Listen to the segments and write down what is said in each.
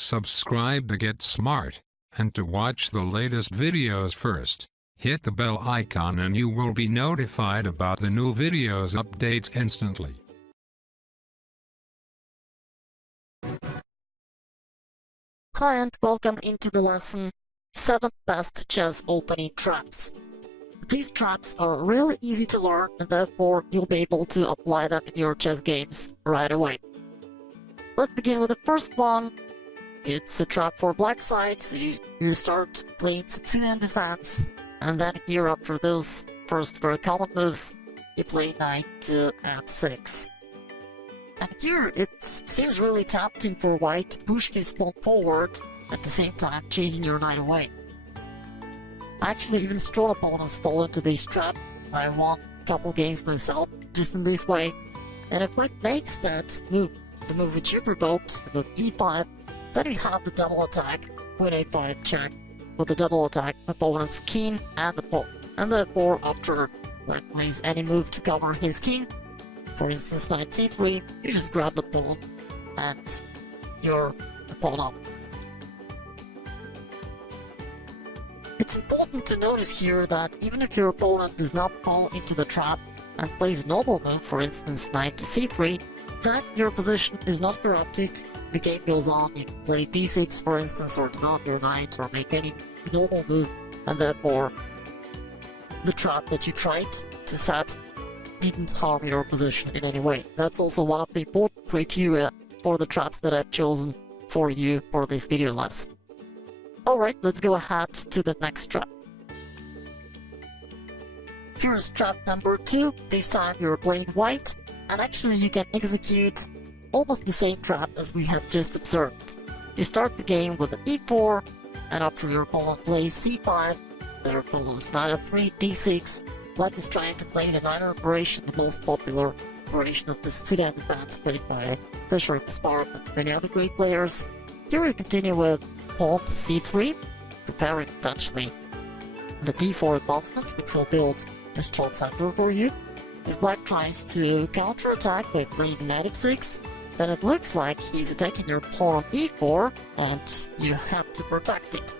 Subscribe to get smart, and to watch the latest videos first. Hit the bell icon and you will be notified about the new videos updates instantly. Hi and welcome into the lesson 7 best chess opening traps. These traps are really easy to learn and therefore you'll be able to apply them in your chess games right away. Let's begin with the first one. It's a trap for black side, so you start playing Sicilian defense, and then here after those first very common moves, you play knight to f6. And here it seems really tempting for white to push his pawn forward, at the same time chasing your knight away. Actually, even strong opponents fall into this trap. I won a couple games myself, just in this way. And if white makes that move, the move which you provoked, the move e5, then you have the double attack, queen a5 check, with the double attack opponent's king and the pawn. And therefore, after white plays any move to cover his king, for instance knight c3, you just grab the pawn and you're the pawn up. It's important to notice here that even if your opponent does not fall into the trap and plays a normal move, for instance knight to c3, then your position is not corrupted. The game goes on, you can play d6 for instance, or turn off your knight, or make any normal move, and therefore the trap that you tried to set didn't harm your position in any way. That's also one of the important criteria for the traps that I've chosen for you for this video lesson. Alright, let's go ahead to the next trap. Here's trap number 2. This time you're playing white, and actually you can execute almost the same trap as we have just observed. You start the game with an e4, and after your opponent plays c5, there follows knight f3, d6. Black is trying to play the knight operation, the most popular operation of the Sicilian defense played by Fischer, Kasparov, and many other great players. Here we continue with pawn to c3, preparing potentially the d4 advancement, which will build a strong center for you. If black tries to counterattack by playing knight f6, then it looks like he's attacking your pawn on e4, and you have to protect it.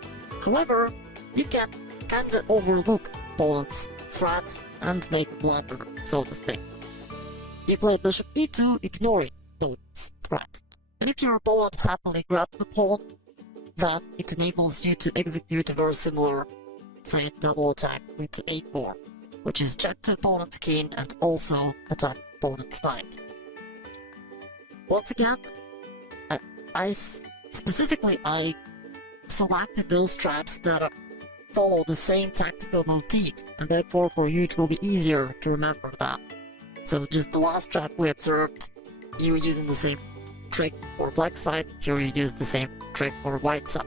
However, you can kinda overlook opponent's threat and make a blunder, so to speak. You play bishop e2, ignoring opponent's threat. And if your opponent happily grabs the pawn, then it enables you to execute a very similar feint double attack with a4, which is check to opponent's king and also attack opponent's knight. Once again, I specifically selected those traps that follow the same tactical motif, and therefore for you it will be easier to remember that. So just the last trap we observed, you were using the same trick for black side, here you use the same trick for white side.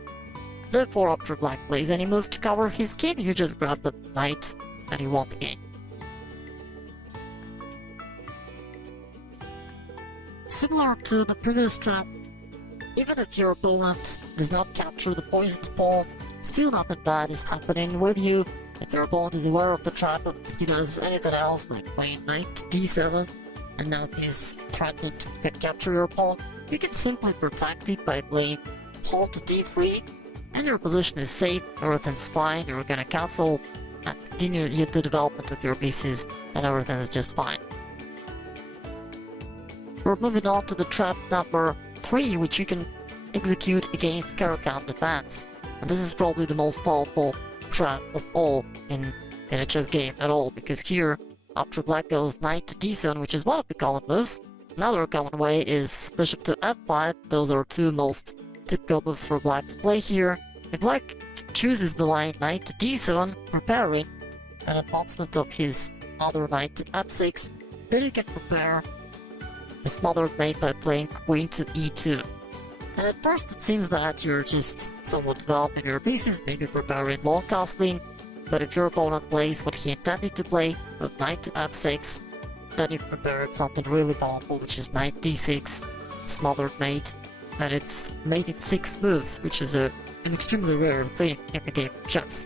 Therefore after black plays any move to cover his king, you just grab the knight and you won the game. Similar to the previous trap, even if your opponent does not capture the poisoned pawn, still nothing bad is happening with you. If your opponent is aware of the trap, if he does anything else like playing knight to d7, and now he's threatening to capture your pawn, you can simply protect it by playing pawn to d3, and your position is safe, everything's fine, you're gonna cancel and continue the development of your pieces, and everything is just fine. We're moving on to the trap number 3, which you can execute against Caro-Kann defense. And this is probably the most powerful trap of all in a chess game at all, because here, after black goes knight to d7, which is one of the common moves, another common way is bishop to f5, those are two most typical moves for black to play here. If black chooses the line knight to d7, preparing an advancement of his other knight to f6, then you can prepare a smothered mate by playing queen to e2. And at first it seems that you're just somewhat developing your pieces, maybe preparing long castling, but if your opponent plays what he intended to play, with knight to f6, then you've prepared something really powerful, which is knight d6, smothered mate, and it's mating 6 moves, which is an extremely rare thing in the game of chess.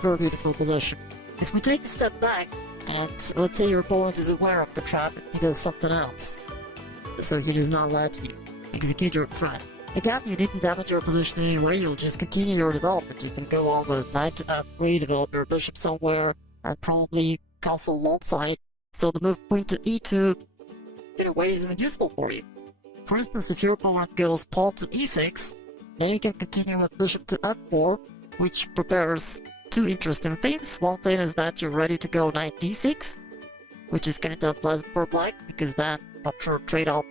Very beautiful position. If we take a step back, and let's say your opponent is aware of the trap and he does something else, so he does not let you execute your threat. Again, you didn't damage your position anyway, you'll just continue your development. You can go on with knight to f3, develop your bishop somewhere, and probably castle long side, so the move queen to e2, in a way, isn't useful for you. For instance, if your opponent goes pawn to e6, then you can continue with bishop to f4, which prepares two interesting things. One thing is that you're ready to go knight d6, which is kind of pleasant for black, because then after trade-off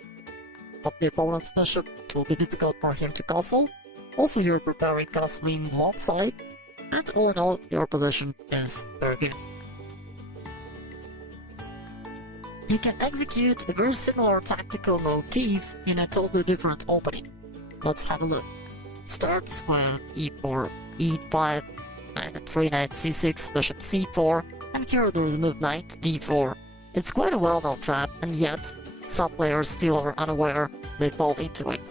of the opponent's bishop, it will be difficult for him to castle. Also, you're preparing castling long side, and all in all, your position is very good. You can execute a very similar tactical motif in a totally different opening. Let's have a look. It starts with e4, e5, knight f3, knight c6, bishop c4, and here there is a move knight d4. It's quite a well-known trap, and yet some players still are unaware they fall into it.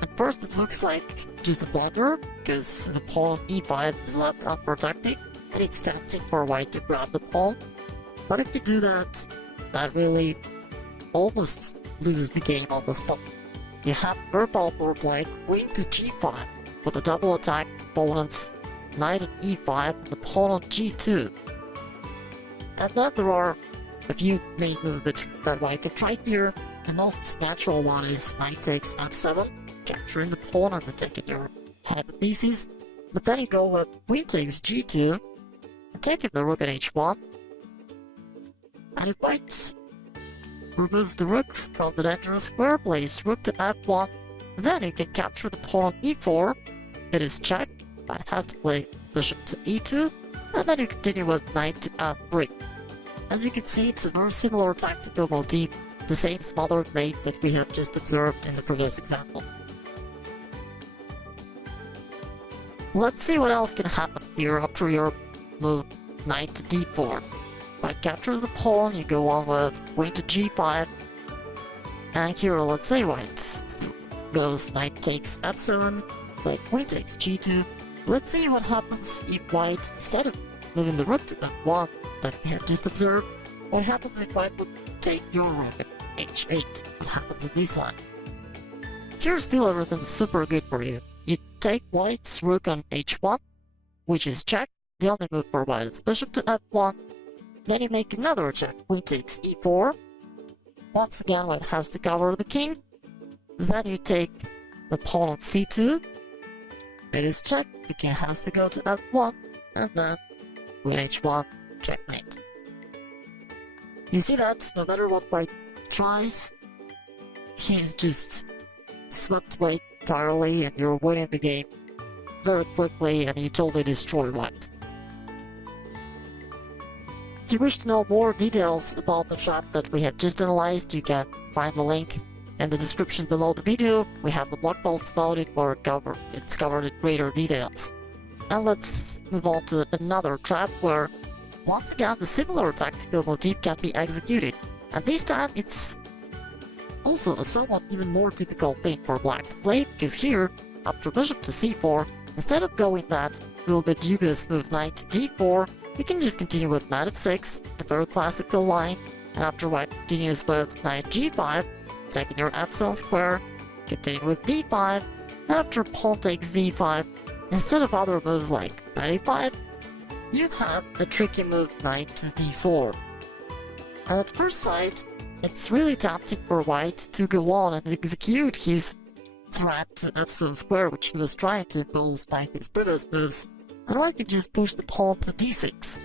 At first it looks like just a blunder, because the pawn e5 is left unprotected, and it's tempting for white to grab the pawn. But if you do that, that really almost loses the game on the spot. You have purple for black, queen to g5, with a double attack opponent's knight on e5 and the pawn on g2. And then there are a few main moves that white can try here. The most natural one is knight takes f7, capturing the pawn and then taking your head pieces. But then you go with queen takes g2, and taking the rook at h1. And if white removes the rook from the dangerous square, plays rook to f1, then you can capture the pawn on e4. It is checked, but it has to play bishop to e2, and then you continue with knight to f3. As you can see, it's a very similar tactical motif, the same smothered mate that we have just observed in the previous example. Let's see what else can happen here after your move knight to d4. White captures the pawn, you go on with queen to g5, and here let's say white still goes knight takes f7, but queen takes g2. Let's see what happens if white, instead of moving the rook to f1 that we have just observed, what happens if white would take your rook at h8, what happens in this line. Here still everything's super good for you. You take white's rook on h1, which is check, the only move for white is bishop to f1, then you make another check, queen takes e4, once again white has to cover the king, then you take the pawn on c2, it is check, the king has to go to f1, and then with h1, checkmate. You see that no matter what white tries, he is just swept away entirely and you're winning the game very quickly and you totally destroy white. If you wish to know more details about the trap that we have just analyzed, you can find the link in the description below the video. We have a blog post about it where it's covered in greater details. And let's move on to another trap where, once again, the similar tactical motif can be executed. And this time it's also a somewhat even more difficult thing for black to play, because here, after bishop to c4, instead of going that little bit dubious move knight to d4, you can just continue with knight f6, the very classical line, and after white continues with knight g5, taking your f7 square, continue with d5, and after pawn takes d5, instead of other moves like knight a5, you have a tricky move knight to d4. And at first sight, it's really tempting for white to go on and execute his threat to f7 square, which he was trying to impose by his previous moves, and white could just push the pawn to d6.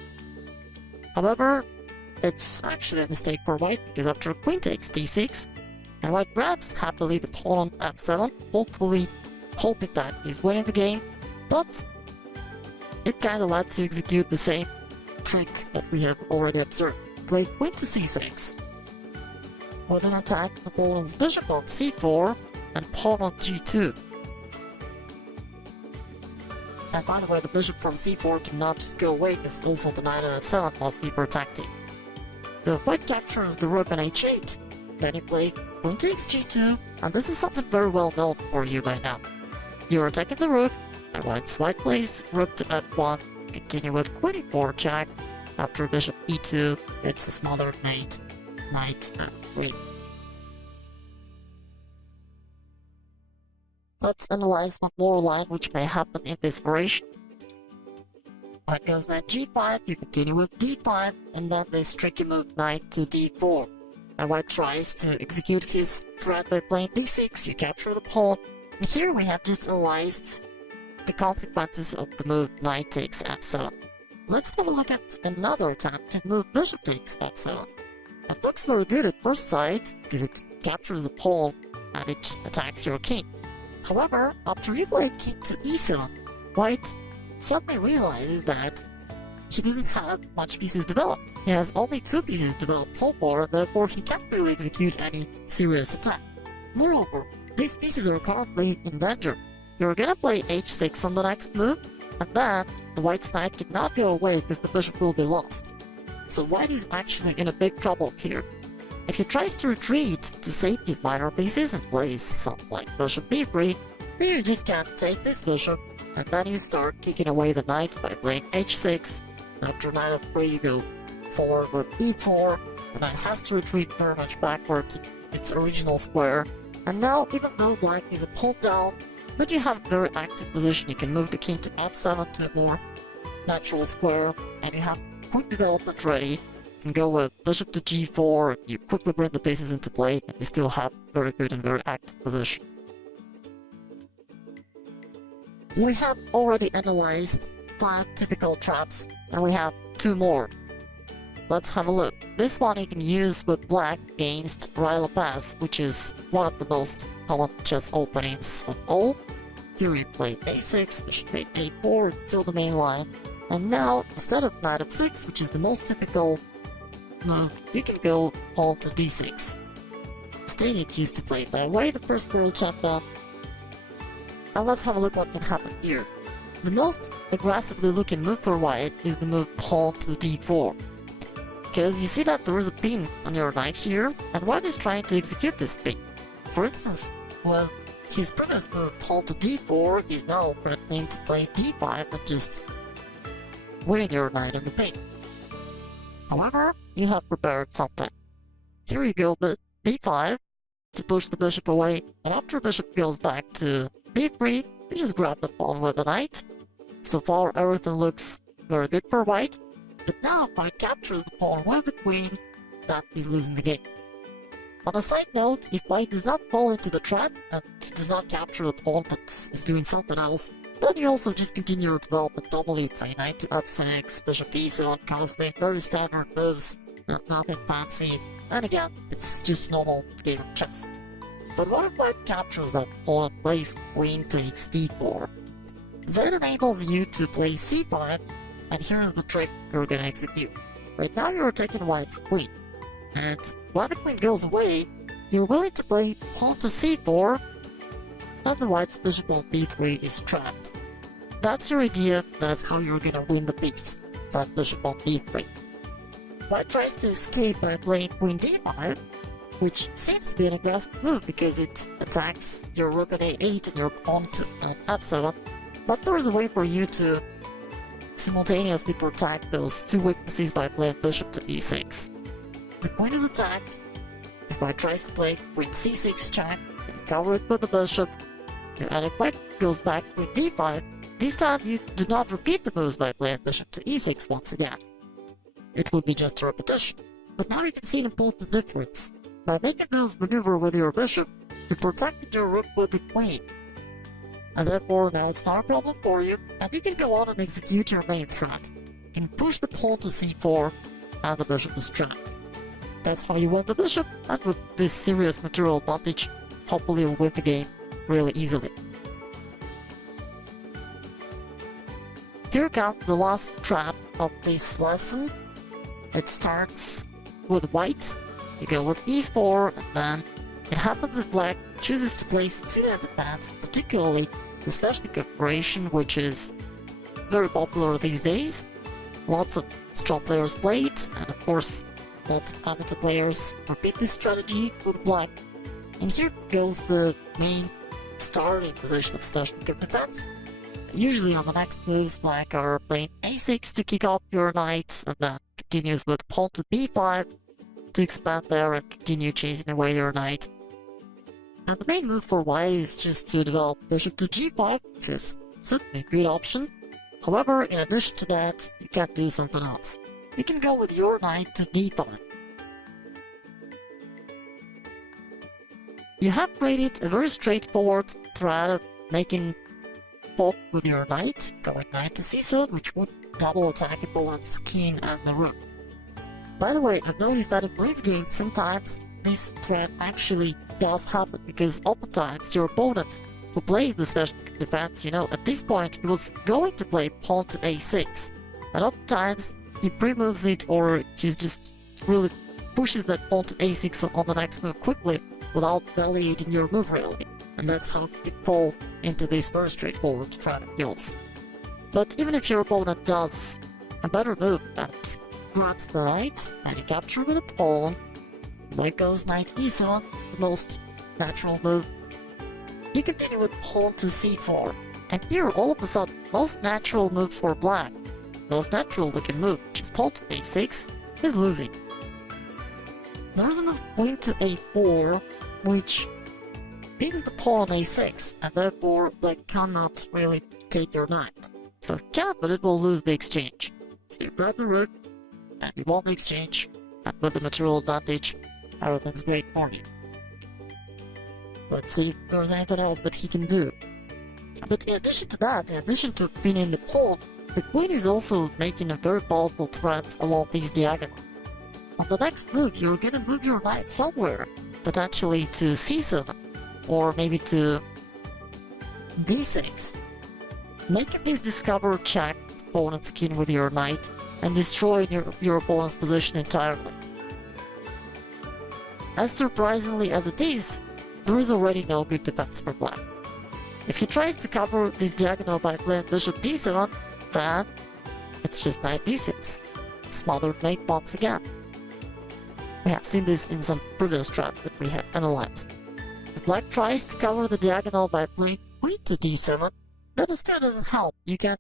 However, it's actually a mistake for white, because after queen takes d6, and white grabs happily the pawn on f7, hopefully hoping that he's winning the game, but it kinda lets you execute the same trick that we have already observed. Play queen to c6, with an attack the opponent's bishop on c4 and pawn on g2. And by the way, the bishop from c4 cannot just go away, because also the knight on f7 must be protected. The white captures the rook on h8, then you play queen takes g2, and this is something very well known for you by now. You're attacking the rook, and once white plays rook to f1, continue with queen e4 check, after bishop e2, it's a smothered mate, knight f3. Let's analyze one more line which may happen in this operation. White goes knight g5, you continue with d5, and then this tricky move knight to d4. And white tries to execute his threat by playing d6, you capture the pawn, and here we have just analyzed the consequences of the move knight takes f7. Let's have a look at another attempt to move bishop takes f7. It looks very good at first sight, because it captures the pawn and it attacks your king. However, after you play king to e7, white suddenly realizes that he doesn't have much pieces developed. He has only 2 pieces developed so far, therefore he can't really execute any serious attack. Moreover, these pieces are currently in danger. You're gonna play h6 on the next move, and then the white's knight cannot go away because the bishop will be lost. So white is actually in a big trouble here. If he tries to retreat to save his minor pieces and plays something like bishop b3, then you just can't take this bishop, and then you start kicking away the knight by playing h6. After knight f3 you go forward with e4, the knight has to retreat very much backward to its original square, and now even though black is a pawn down, but you have a very active position, you can move the king to f7 to a more natural square, and you have quick development ready. You can go with bishop to g4, you quickly bring the pieces into play, and you still have very good and very active position. We have already analyzed 5 typical traps, and we have 2 more. Let's have a look. This one you can use with black against Rila Pass, which is one of the most common chess openings of all. Here you play a6, bishop a4, it's still the main line. And now, instead of knight f6, which is the most typical move, you can go pawn to d6. States used to play it that way, the first world champion. And let's have a look what can happen here. The most aggressively looking move for white is the move pawn to d4. Because you see that there is a pin on your knight here, and white is trying to execute this pin. For instance, with his previous move pawn to d4, he's now threatening to play d5 and just winning your knight on the pin. However, you have prepared something. Here you go with b5 to push the bishop away, and after bishop goes back to b3, you just grab the pawn with the knight. So far everything looks very good for white, but now if white captures the pawn with the queen, that is losing the game. On a side note, if white does not fall into the trap and does not capture the pawn but is doing something else, then you also just continue your development normally, play knight to f6, bishop e7, cosmic, very standard moves, nothing fancy, and again, it's just normal game of chess. But what if white captures that pawn and plays queen takes d4? That enables you to play c5, and here's the trick you're gonna execute. Right now you're attacking white's queen, and while the queen goes away, you're willing to play pawn to c4, and the white's bishop on b3 is trapped. That's your idea, that's how you're gonna win the piece, that bishop on b3. White tries to escape by playing queen d5, which seems to be an aggressive move because it attacks your rook on a8 and your pawn to f7, but there is a way for you to simultaneously protect those 2 weaknesses by playing bishop to e6. The queen is attacked. If white tries to play queen c6 check, you can cover it with the bishop, and if white goes back queen d5, this time you do not repeat the moves by playing bishop to e6 once again. It would be just a repetition. But now you can see an important difference. By making those maneuver with your bishop, you protected your rook with the queen. And therefore now it's not a problem for you, and you can go on and execute your main threat. You can push the pawn to c4, and the bishop is trapped. That's how you win the bishop, and with this serious material advantage, hopefully you'll win the game really easily. Here comes the last trap of this lesson. It starts with white. You go with e4, and then it happens if black chooses to play Sicilian defense, particularly the special configuration, which is very popular these days. Lots of strong players play it, and of course, lots of amateur players repeat this strategy with black. And here goes the main starting position of special defense. Usually on the next moves, black are playing a6 to kick off your knights, and then continues with pawn to b5 to expand there and continue chasing away your knight. And the main move for white is just to develop bishop to g5, which is certainly a good option. However, in addition to that, you can do something else. You can go with your knight to d5. You have created a very straightforward thread of making poke with your knight, going knight to c7, which would double attack opponent's king and the rook. By the way, I've noticed that in blitz games sometimes this threat actually does happen, because oftentimes your opponent who plays the special defense, at this point he was going to play pawn to a6, and oftentimes he pre-moves it, or he's just really pushes that pawn to a6 on the next move quickly without validating your move really, and that's how you fall into this very straightforward threat of kills. But even if your opponent does a better move that grabs the knight and you capture with a pawn, there goes knight e7, the most natural move. You continue with pawn to c4, and here all of a sudden, most natural move for black, most natural looking move, which is pawn to a6, is losing. There is a move queen to a4, which pings the pawn on a6, and therefore black cannot really take your knight. So it can, but it will lose the exchange. So you grab the rook, and you won the exchange, and with the material advantage, everything's great for you. Let's see if there's anything else that he can do. But in addition to that, in addition to pinning the pawn, the queen is also making a very powerful threat along these diagonals. On the next move, you're gonna move your knight somewhere, potentially to c7, or maybe to d6. Making this discover check opponent's king with your knight, and destroying your opponent's position entirely. As surprisingly as it is, there is already no good defense for black. If he tries to cover this diagonal by playing bishop d7, then it's just knight d6, smothered mate once again. We have seen this in some previous traps that we have analyzed. If black tries to cover the diagonal by playing queen to d7, that still doesn't help. You can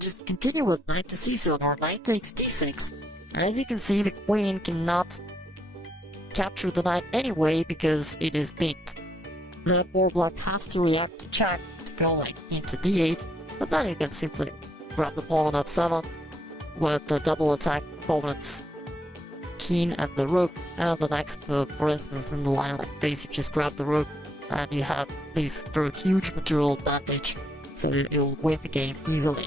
just continue with knight to c7 or knight takes d6. As you can see, the queen cannot capture the knight anyway because it is pinned. Therefore, black has to react to check to go into d8, but then you can simply grab the pawn on f7 with the double attack opponent's king and the rook, and the next move, for instance, in the line like this, you just grab the rook and you have this very huge material advantage, so you'll win the game easily.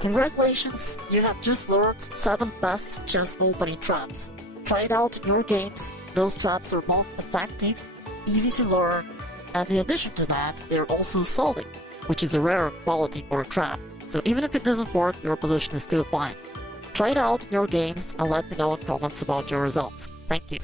Congratulations, you have just learned 7 best chess opening traps. Try it out in your games. Those traps are both effective, easy to learn, and in addition to that, they're also solid, which is a rare quality for a trap. So even if it doesn't work, your position is still fine. Try it out in your games and let me know in comments about your results. Thank you.